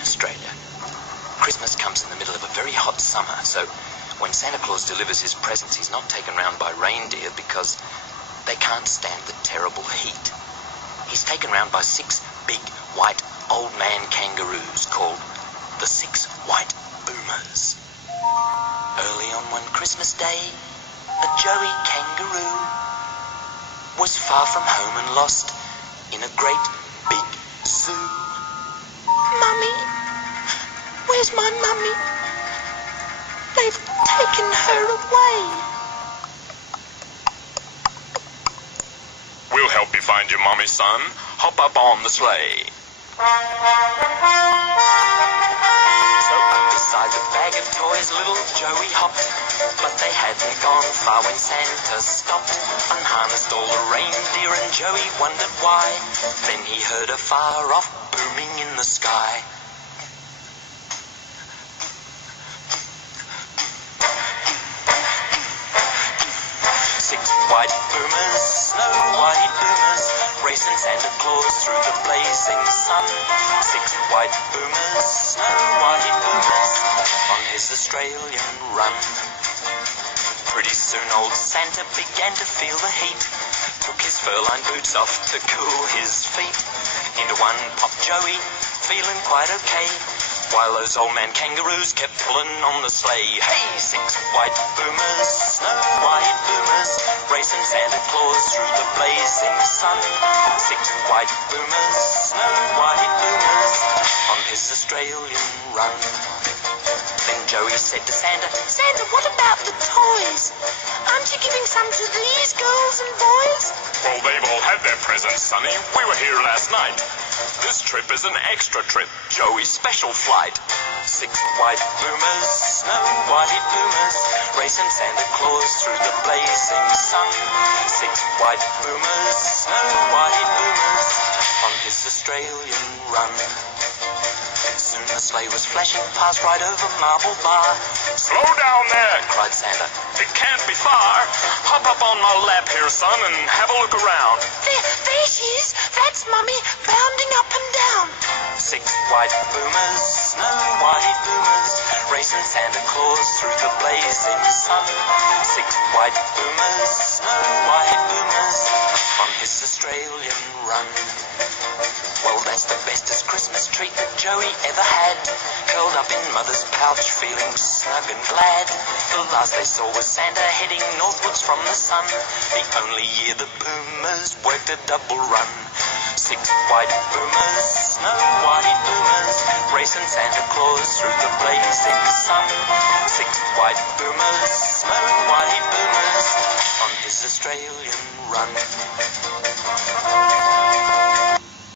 in Australia. Christmas comes in the middle of a very hot summer, so when Santa Claus delivers his presents, he's not taken round by reindeer because they can't stand the terrible heat. He's taken round by 6 big, white, old man kangaroos called the 6 White Boomers. Early on one Christmas day, a Joey kangaroo was far from home and lost in a great big zoo. Mummy, where's my mummy? They've taken her away. We'll help you find your mommy, son. Hop up on the sleigh. So up beside the bag of toys, little Joey hopped, but they hadn't gone far when Santa stopped, unharnessed all the reindeer, and Joey wondered why. Then he heard a far-off booming in the sky. Six white boomers, snow white boomers, racing Santa Claus through the blazing sun. 6 white boomers, snow white boomers, on his Australian run. Pretty soon old Santa began to feel the heat, took his fur-lined boots off to cool his feet. Into one popped Joey, feeling quite okay, while those old man kangaroos kept pulling on the sleigh. Hey, 6 white boomers, snow white boomers, racing Santa Claus through the blazing sun. 6 white boomers, snow white boomers, on his Australian run. Then Joey said to Santa, Santa, what about the toys? Aren't you giving some to these girls and boys? Well, they've all had their presents, Sonny. We were here last night. This trip is an extra trip, Joey's special flight. 6 white boomers, snow white boomers, racing Santa Claus through the blazing sun. 6 white boomers, snow white boomers, on his Australian run. Soon the sleigh was flashing past right over Marble Bar. Slow down there, Cried Santa. It can't be far. Hop up on my lap here, son, and have a look around. There she is. That's Mummy, bounding up and down. 6 white boomers, snow white boomers, racing Santa Claus through the blazing sun. 6 white boomers, snow white boomers, on his Australian run. Well, that's the bestest Christmas treat that Joey ever had, curled up in Mother's pouch, feeling snug and glad. The last they saw was Santa heading northwards from the sun, the only year the boomers worked a double run. 6 white boomers, snow white boomers, racing Santa Claus through the blazing sun. 6 white boomers, snow white boomers, on his Australian run.